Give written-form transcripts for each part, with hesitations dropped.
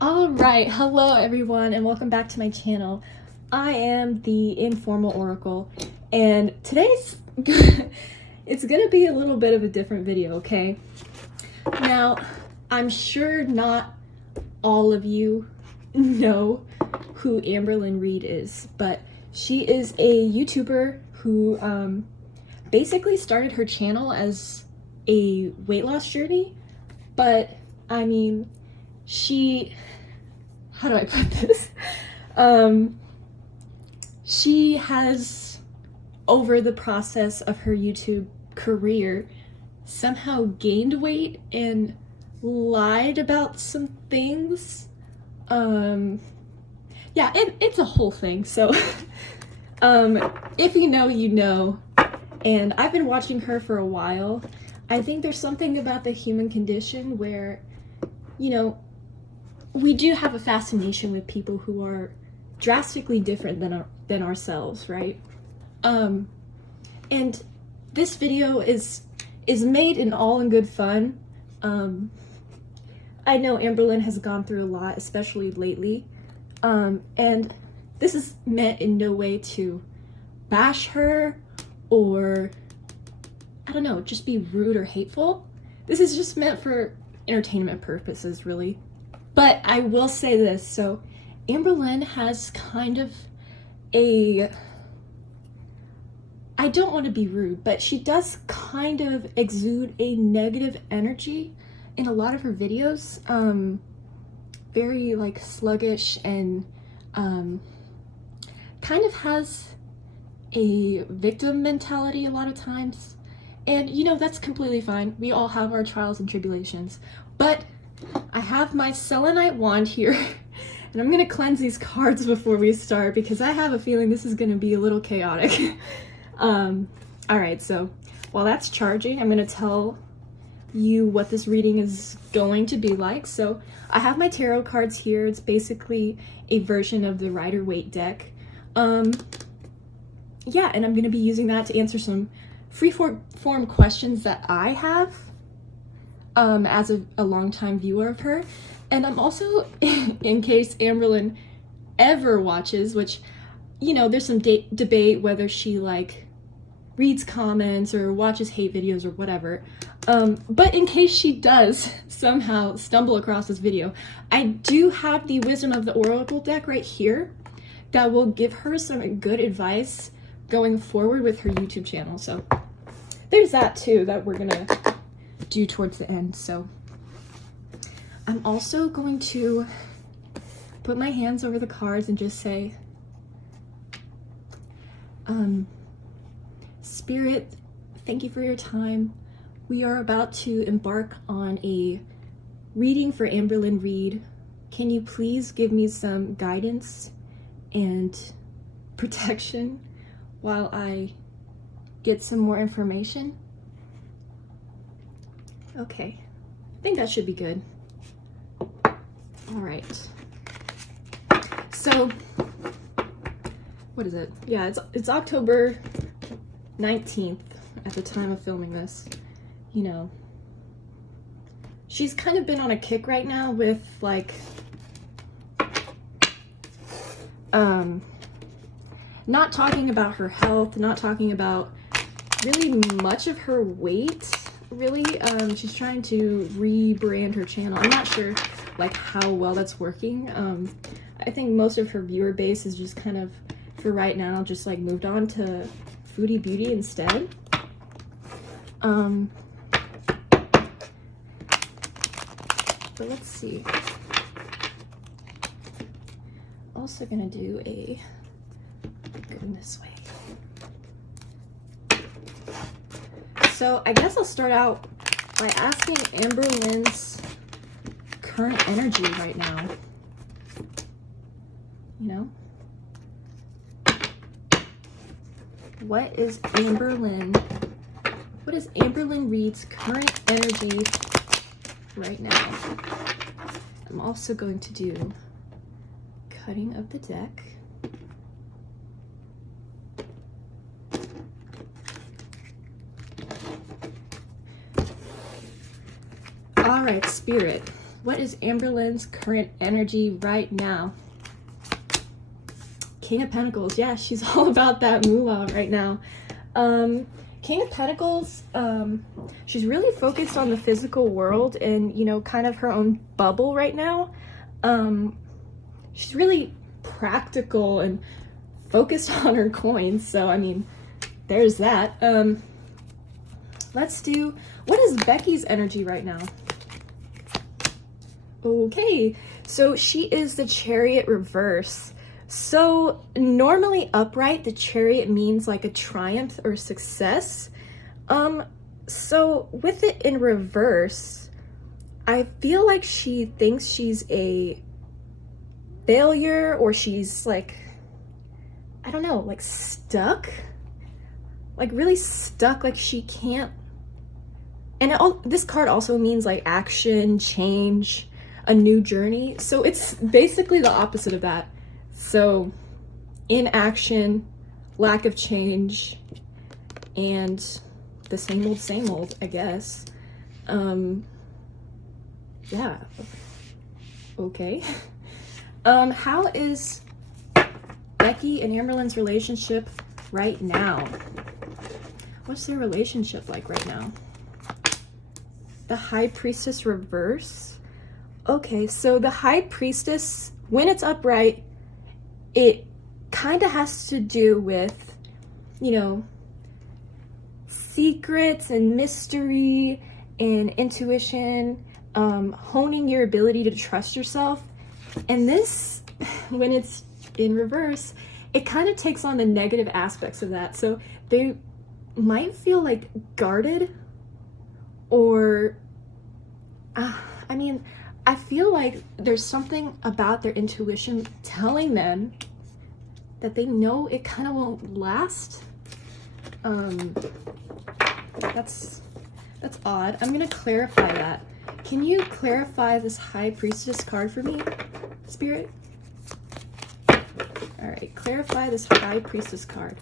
All right, hello everyone and welcome back to my channel. I am the Informal Oracle and today's it's gonna be a little bit of a different video, okay? Now, I'm sure not all of you know who Amberlynn Reid is, but she is a YouTuber who basically started her channel as a weight loss journey, but I mean, how do I put this? She has, over the process of her YouTube career, somehow gained weight and lied about some things. Yeah, it's a whole thing. So, if you know, you know. And I've been watching her for a while. I think there's something about the human condition where, you know, we do have a fascination with people who are drastically different than ourselves, right? And this video is made in all in good fun. I know Amberlynn has gone through a lot, especially lately, and this is meant in no way to bash her or, I don't know, just be rude or hateful. This is just meant for entertainment purposes, really. But I will say this, so Amberlynn has kind of I don't want to be rude, but she does kind of exude a negative energy in a lot of her videos. Very like sluggish and kind of has a victim mentality a lot of times. And you know, that's completely fine. We all have our trials and tribulations. But I have my selenite wand here, and I'm gonna cleanse these cards before we start because I have a feeling this is gonna be a little chaotic. Alright, so while that's charging, I'm gonna tell you what this reading is going to be like. So I have my tarot cards here. It's basically a version of the Rider-Waite deck. Yeah, and I'm gonna be using that to answer some free-form questions that I have as a longtime viewer of her. And I'm also, in case Amberlynn ever watches, which, you know, there's some debate whether she like reads comments or watches hate videos or whatever, but in case she does somehow stumble across this video, I do have the Wisdom of the Oracle deck right here that will give her some good advice going forward with her YouTube channel. So there's that too that we're gonna do towards the end. So I'm also going to put my hands over the cards and just say, Spirit, thank you for your time. We are about to embark on a reading for Amberlynn Reid. Can you please give me some guidance and protection while I get some more information? Okay, I think that should be good. All right. So, what is it? Yeah, it's October 19th at the time of filming this. You know, she's kind of been on a kick right now with like, not talking about her health, not talking about really much of her weight. Really, she's trying to rebrand her channel. I'm not sure like how well that's working. I think most of her viewer base is just kind of, for right now, just like moved on to foodie beauty instead. But let's see. Also gonna do a going this way. So I guess I'll start out by asking Amberlynn's current energy right now. You know? What is Amberlynn Reid's current energy right now? I'm also going to do cutting of the deck. All right, Spirit, What is Amberlynn's current energy right now? King of Pentacles. Yeah, she's all about that moolah right now. King of Pentacles, she's really focused on the physical world and, you know, kind of her own bubble right now. She's really practical and focused on her coins. So, I mean, there's that. Let's do, what is Becky's energy right now? Okay, so she is the Chariot reverse. So normally upright, the Chariot means like a triumph or success. So with it in reverse, I feel like she thinks she's a failure, or she's like, I don't know, like stuck, like really stuck, like she can't. And this card also means like action, change, a new journey. So it's basically the opposite of that. So inaction, lack of change, and the same old, I guess. Yeah. Okay. How is Becky and Amberlynn's relationship right now? What's their relationship like right now? The High Priestess reverse. Okay, so the High Priestess, when it's upright, it kind of has to do with, you know, secrets and mystery and intuition, honing your ability to trust yourself. And this, when it's in reverse, it kind of takes on the negative aspects of that. So they might feel like guarded, or, I mean, I feel like there's something about their intuition telling them that they know it kind of won't last. That's odd. I'm gonna clarify that. Can you clarify this High Priestess card for me, Spirit? All right, clarify this High Priestess card.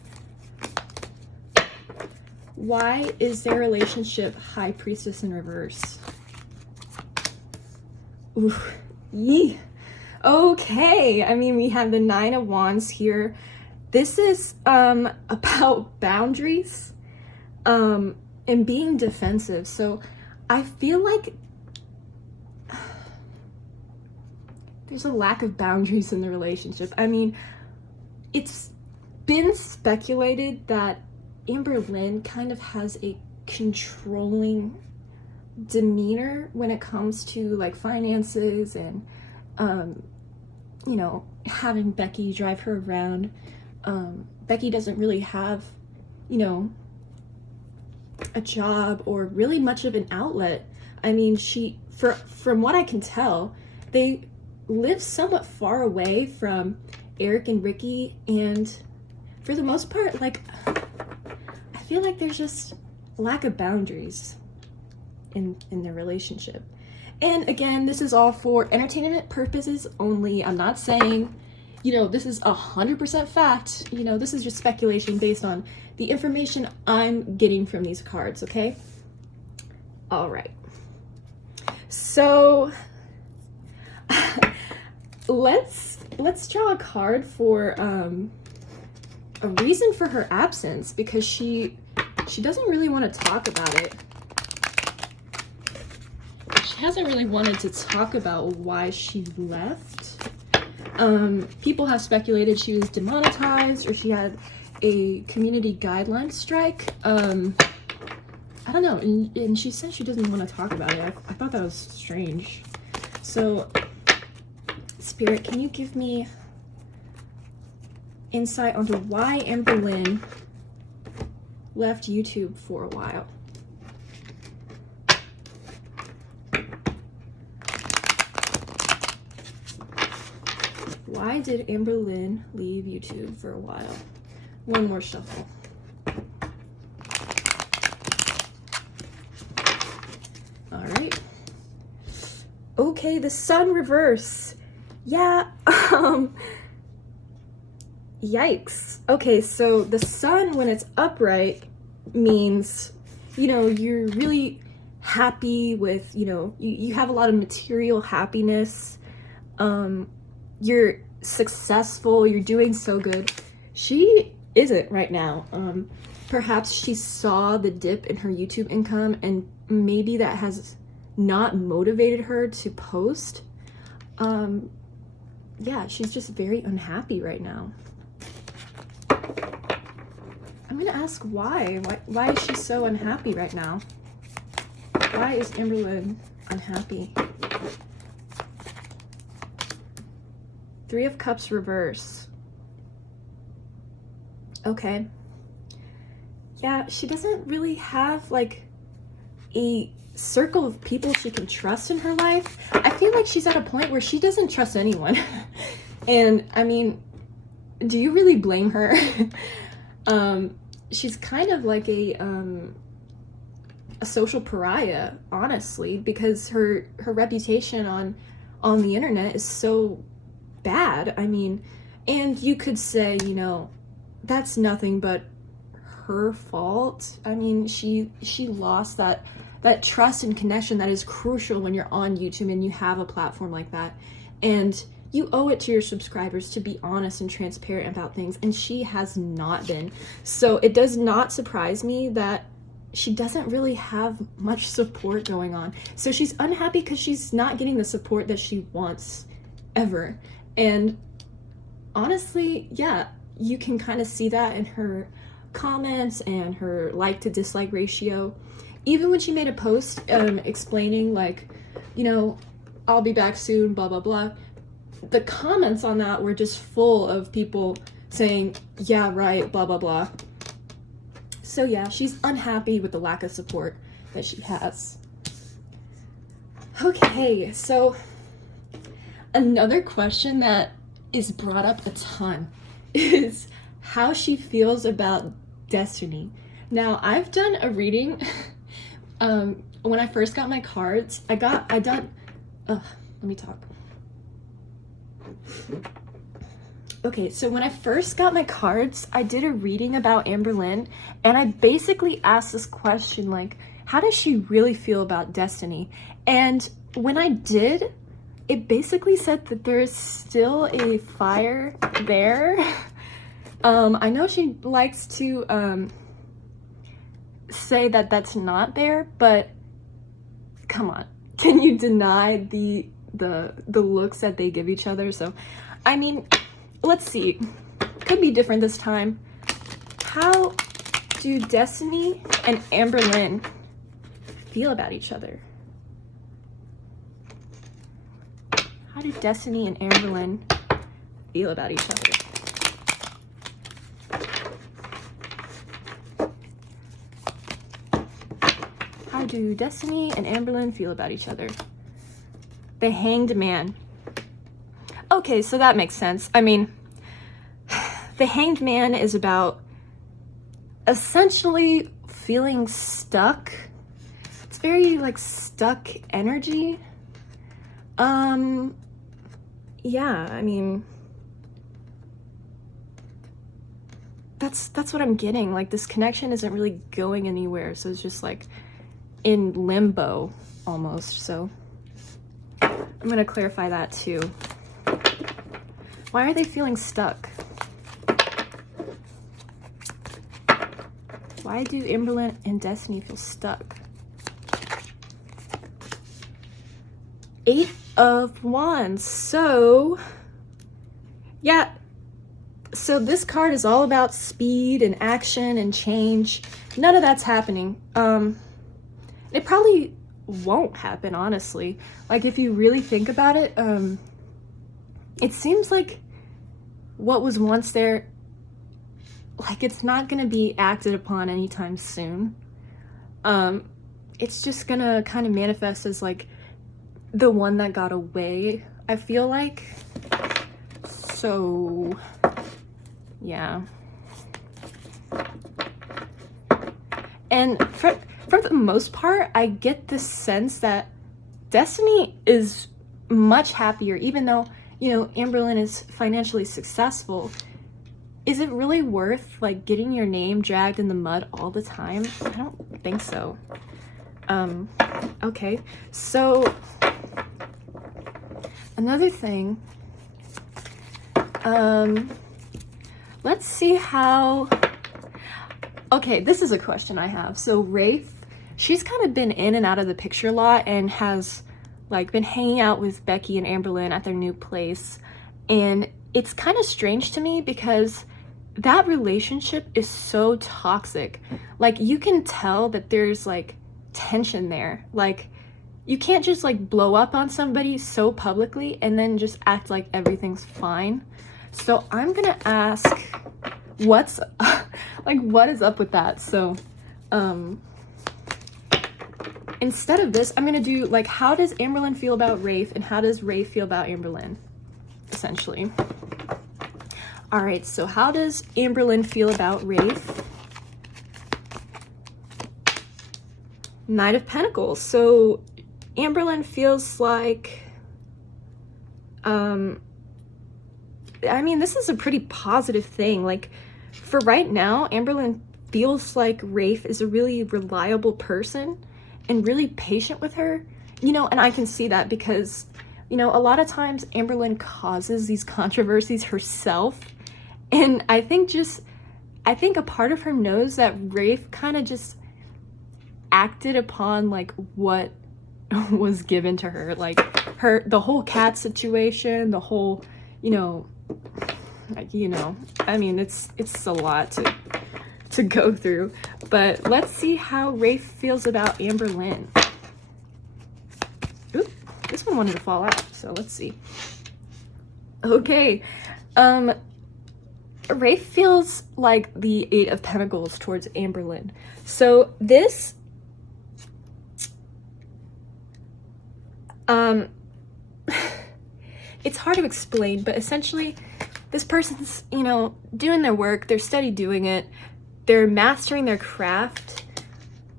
Why is their relationship High Priestess in reverse? Ooh, yee. Okay, I mean, we have the Nine of Wands here. This is about boundaries and being defensive. So I feel like there's a lack of boundaries in the relationship. I mean, it's been speculated that Amberlynn kind of has a controlling demeanor when it comes to like finances and you know, having Becky drive her around. Becky doesn't really have, you know, a job or really much of an outlet. I mean, from what I can tell, they live somewhat far away from Eric and Ricky, and for the most part, like, I feel like there's just lack of boundaries in their relationship. And again, this is all for entertainment purposes only. I'm not saying, you know, this is 100% fact. You know, this is just speculation based on the information I'm getting from these cards, okay? All right. So let's draw a card for a reason for her absence, because she doesn't really want to talk about it. She hasn't really wanted to talk about why she left. People have speculated she was demonetized or she had a community guideline strike. I don't know, and she said she doesn't want to talk about it. I thought that was strange. So, Spirit, can you give me insight onto why Amberlynn left YouTube for a while? Why did Amberlynn leave YouTube for a while? One more shuffle. All right. Okay, the Sun reverse. Yeah, yikes. Okay, so the Sun, when it's upright, means, you know, you're really happy with, you know, you have a lot of material happiness. You're successful, you're doing so good. She isn't right now. Perhaps she saw the dip in her YouTube income, and maybe that has not motivated her to post. Yeah, she's just very unhappy right now. I'm gonna ask why. Why is she so unhappy right now? Why is Amberlynn unhappy? Three of Cups reverse. Okay. Yeah, she doesn't really have like a circle of people she can trust in her life. I feel like she's at a point where she doesn't trust anyone. And I mean, do you really blame her? She's kind of like a social pariah, honestly, because her reputation on the internet is so bad. I mean, and you could say, you know, that's nothing but her fault. I mean, she lost that trust and connection that is crucial when you're on YouTube and you have a platform like that. And you owe it to your subscribers to be honest and transparent about things, and she has not been. So it does not surprise me that she doesn't really have much support going on. So she's unhappy because she's not getting the support that she wants ever. And honestly, yeah, you can kind of see that in her comments and her like to dislike ratio. Even when she made a post explaining, like, you know, I'll be back soon, blah blah blah, the comments on that were just full of people saying, yeah, right, blah blah blah. So yeah, she's unhappy with the lack of support that she has. Okay, so another question that is brought up a ton is how she feels about destiny. Now, I've done a reading. When I first got my cards, let me talk. Okay, so when I first got my cards, I did a reading about Amberlynn, and I basically asked this question, like, how does she really feel about destiny? And when I did, it basically said that there is still a fire there. I know she likes to say that that's not there, but come on, can you deny the looks that they give each other? So, I mean, let's see. Could be different this time. How do Destiny and Amberlynn feel about each other? How do Destiny and Amberlynn feel about each other? How do Destiny and Amberlynn feel about each other? The Hanged Man. Okay, so that makes sense. I mean, the Hanged Man is about essentially feeling stuck. It's very like stuck energy. Yeah, I mean, that's what I'm getting. Like, this connection isn't really going anywhere, so it's just like in limbo almost. So I'm gonna clarify that too. Why are they feeling stuck? Why do Amberlynn and Destiny feel stuck? 8 of Wands. So yeah, so this card is all about speed and action and change. None of that's happening. It probably won't happen, honestly. Like, if you really think about it, it seems like what was once there, like, it's not gonna be acted upon anytime soon. It's just gonna kind of manifest as like the one that got away, I feel like. So yeah. And for the most part, I get the sense that Destiny is much happier, even though, you know, Amberlynn is financially successful. Is it really worth like getting your name dragged in the mud all the time? I don't think so. Okay, so another thing, let's see how, okay, this is a question I have. So Rafe, she's kind of been in and out of the picture a lot and has like been hanging out with Becky and Amberlynn at their new place. And it's kind of strange to me because that relationship is so toxic. Like, you can tell that there's like tension there. Like, you can't just like blow up on somebody so publicly and then just act like everything's fine. So I'm gonna ask what's like, what is up with that? So instead of this, I'm gonna do like, how does Amberlynn feel about Rafe and how does Rafe feel about Amberlynn, essentially. All right, so how does Amberlynn feel about Rafe? Knight of Pentacles. So Amberlynn feels like, I mean, this is a pretty positive thing. Like, for right now, Amberlynn feels like Rafe is a really reliable person and really patient with her, you know, and I can see that because, you know, a lot of times Amberlynn causes these controversies herself. And I think a part of her knows that Rafe kind of just acted upon like what was given to her, like the whole cat situation, the whole, you know, like, you know, I mean, it's a lot to go through, but let's see how Rafe feels about Amberlynn. Oop, this one wanted to fall out, so let's see. Okay, Rafe feels like the Eight of Pentacles towards Amberlynn. So this, it's hard to explain, but essentially this person's, you know, doing their work, they're steady doing it, they're mastering their craft.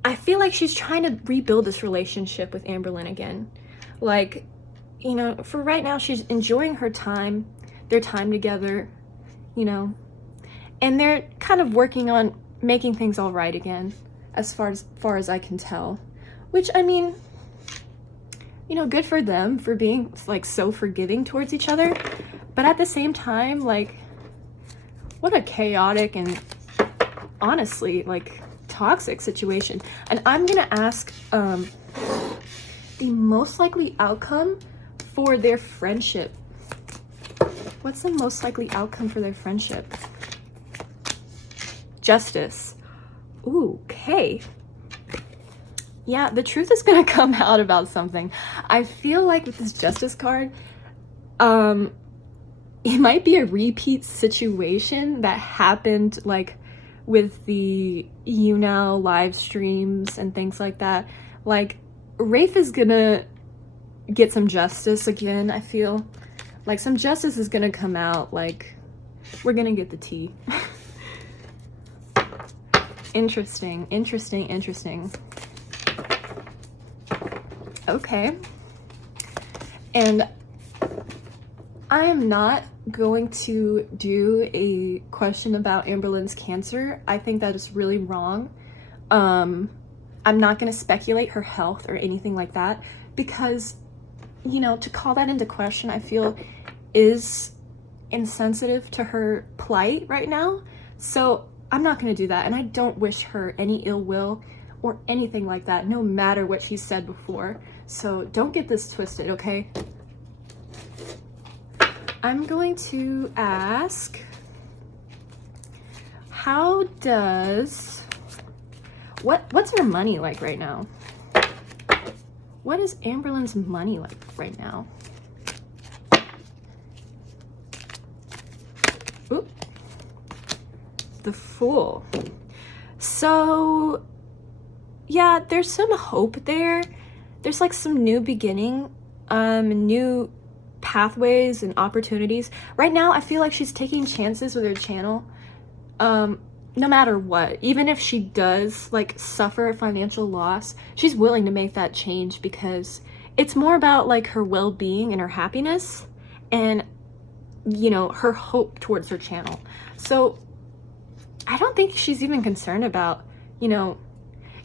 I feel like she's trying to rebuild this relationship with Amberlynn again. Like, you know, for right now, she's enjoying her time, their time together, you know, and they're kind of working on making things all right again, as far as I can tell. Which, I mean, you know, good for them for being like so forgiving towards each other. But at the same time, like, what a chaotic and honestly like toxic situation. And I'm gonna ask the most likely outcome for their friendship. What's the most likely outcome for their friendship? Justice. Ooh, okay. Yeah, the truth is gonna come out about something. I feel like with this Justice card, it might be a repeat situation that happened like with the YouNow live streams and things like that. Like, Rafe is gonna get some justice again. I feel like some justice is gonna come out. Like, we're gonna get the tea. Interesting, interesting, interesting. Okay. And I am not going to do a question about Amberlynn's cancer. I think that is really wrong. I'm not going to speculate her health or anything like that because, you know, to call that into question, I feel is insensitive to her plight right now. So I'm not going to do that. And I don't wish her any ill will or anything like that, no matter what she said before. So don't get this twisted, okay? I'm going to ask, how does, what's her money like right now? What is Amberlynn's money like right now? Oop. The Fool. So, yeah, there's some hope there. There's like some new beginning, new pathways and opportunities. Right now, I feel like she's taking chances with her channel. No matter what, even if she does like suffer a financial loss, she's willing to make that change because it's more about like her well-being and her happiness and, you know, her hope towards her channel. So I don't think she's even concerned about, you know,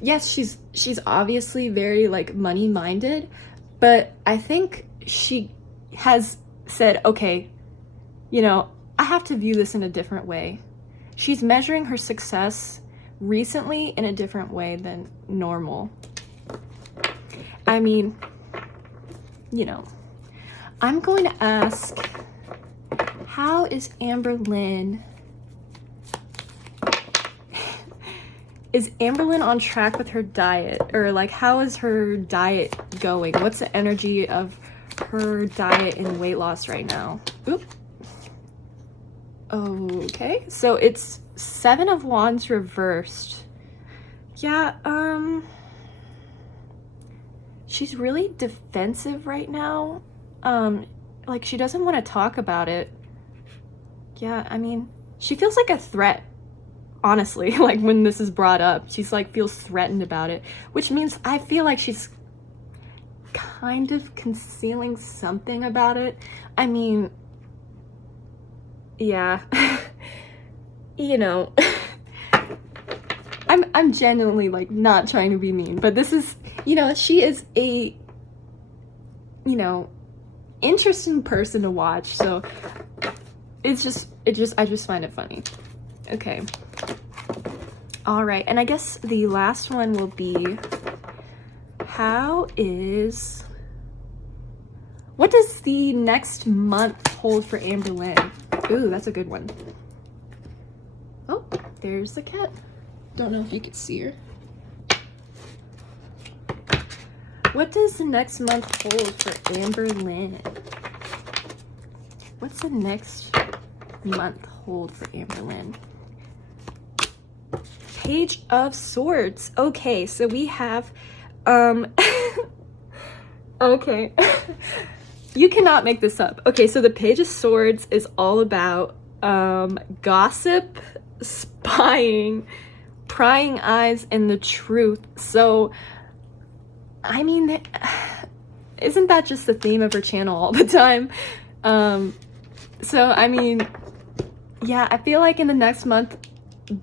yes, she's obviously very like money minded, but I think she has said, okay, you know, I have to view this in a different way. She's measuring her success recently in a different way than normal. I mean, you know, I'm going to ask, how is Amberlynn? Is Amberlynn on track with her diet? Or like, how is her diet going? What's the energy of her diet and weight loss right now? Oop. Okay, so it's 7 of Wands reversed. Yeah, she's really defensive right now. Like she doesn't want to talk about it. Yeah, I mean, she feels like a threat, honestly. Like when this is brought up, she's like feels threatened about it, which means I feel like she's kind of concealing something about it. I mean, yeah. You know, I'm genuinely like not trying to be mean, but this is, you know, she is a, you know, interesting person to watch. So I just find it funny. Okay. All right. And I guess the last one will be, what does the next month hold for Amberlynn? Ooh, that's a good one. Oh, there's the cat. Don't know if you could see her. What does the next month hold for Amberlynn? What's the next month hold for Amberlynn? Page of Swords. Okay, so we have, okay. You cannot make this up. Okay, so the Page of Swords is all about gossip, spying, prying eyes, and the truth. So, I mean, isn't that just the theme of her channel all the time? So, I mean, yeah, I feel like in the next month,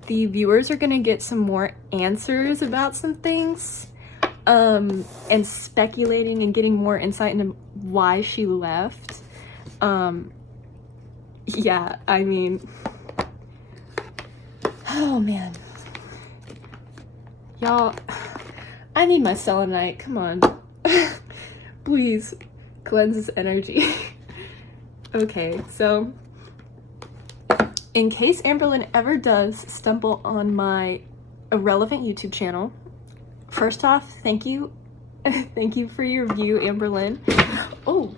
the viewers are gonna get some more answers about some things, and speculating and getting more insight into why she left. Yeah, I mean, oh man. Y'all, I need my selenite, come on. Please, cleanse this energy. Okay, so in case Amberlynn ever does stumble on my irrelevant YouTube channel, first off, thank you. Thank you for your view, Amberlynn. Oh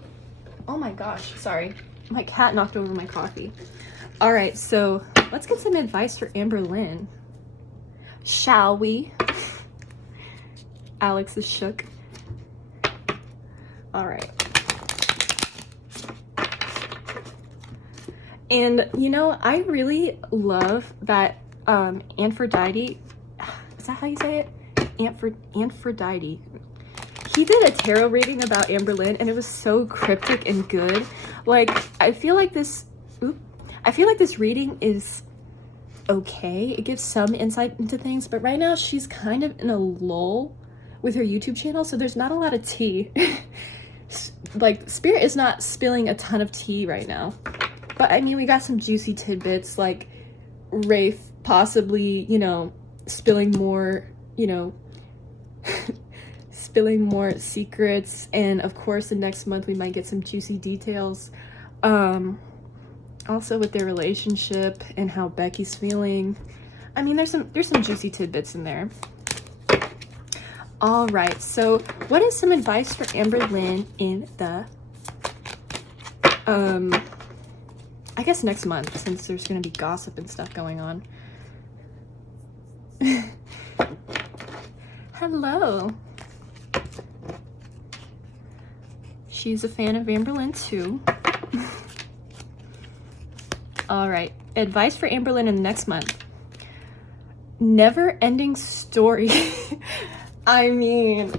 my gosh, sorry. My cat knocked over my coffee. All right, so let's get some advice for Amberlynn. Shall we? Alex is shook. All right. And you know, I really love that Aphrodite, is that how you say it? Aphrodite. He did a tarot reading about Amberlynn and it was so cryptic and good. Like, I feel like this reading is okay. It gives some insight into things, but right now she's kind of in a lull with her YouTube channel, so there's not a lot of tea. Like, Spirit is not spilling a ton of tea right now. But I mean, we got some juicy tidbits, like Rafe possibly, you know, spilling more, you know, spilling more secrets, and of course the next month we might get some juicy details. Also with their relationship and how Becky's feeling. I mean, there's some juicy tidbits in there. All right, so what is some advice for Amberlynn in the I guess next month, since there's gonna be gossip and stuff going on. Hello. She's a fan of Amberlynn too. All right, advice for Amberlynn in the next month. Never ending story. I mean,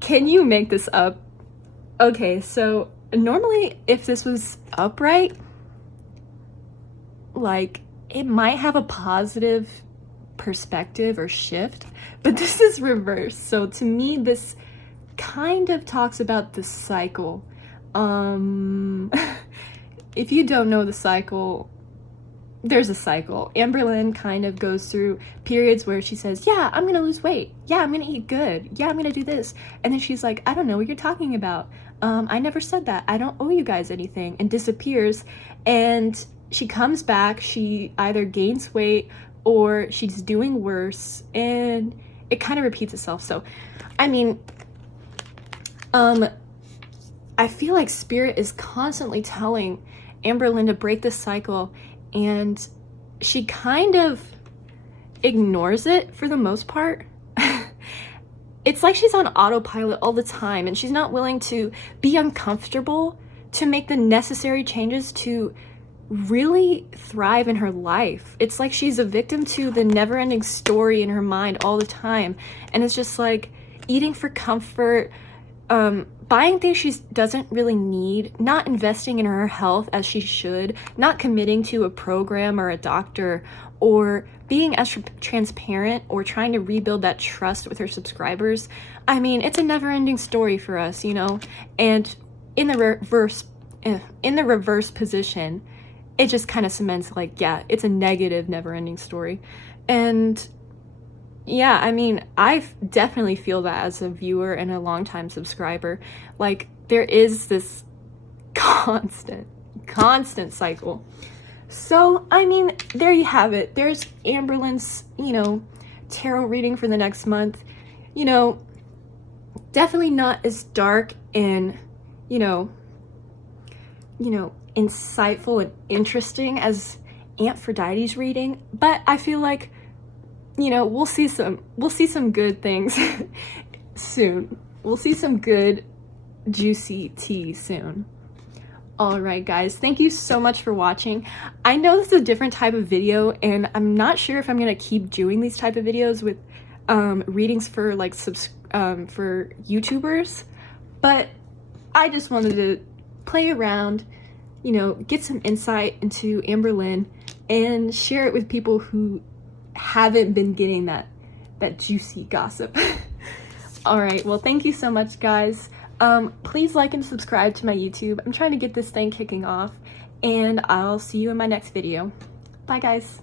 can you make this up? Okay, so normally if this was upright, like, it might have a positive perspective or shift, but this is reverse. So to me, this kind of talks about the cycle. If you don't know the cycle, there's a cycle. Amberlynn kind of goes through periods where she says, yeah, I'm gonna lose weight. Yeah, I'm gonna eat good. Yeah, I'm gonna do this. And then she's like, I don't know what you're talking about. I never said that. I don't owe you guys anything, and disappears. And she comes back, she either gains weight or she's doing worse, and it kind of repeats itself. So, I mean, I feel like Spirit is constantly telling Amberlynn to break this cycle, and she kind of ignores it for the most part. It's like she's on autopilot all the time, and she's not willing to be uncomfortable to make the necessary changes to really thrive in her life. It's like she's a victim to the never-ending story in her mind all the time, and it's just like eating for comfort, buying things she doesn't really need, not investing in her health as she should, not committing to a program or a doctor, or being as transparent or trying to rebuild that trust with her subscribers. I mean, it's a never-ending story for us, you know? And in the reverse position, it just kind of cements like, yeah, it's a negative, never-ending story. And yeah, I mean, I definitely feel that as a viewer and a longtime subscriber. Like, there is this constant cycle. So, I mean, there you have it. There's Amberlynn's, you know, tarot reading for the next month. You know, definitely not as dark and, you know, insightful and interesting as Aphrodite's reading, but I feel like, you know, we'll see some good things soon. We'll see some good juicy tea soon. All right, guys, thank you so much for watching. I know this is a different type of video, and I'm not sure if I'm gonna keep doing these type of videos with readings for like for YouTubers, but I just wanted to play around, you know, get some insight into Amberlynn and share it with people who haven't been getting that juicy gossip. All right, well, thank you so much, guys. Please like and subscribe to my YouTube. I'm trying to get this thing kicking off, and I'll see you in my next video. Bye, guys.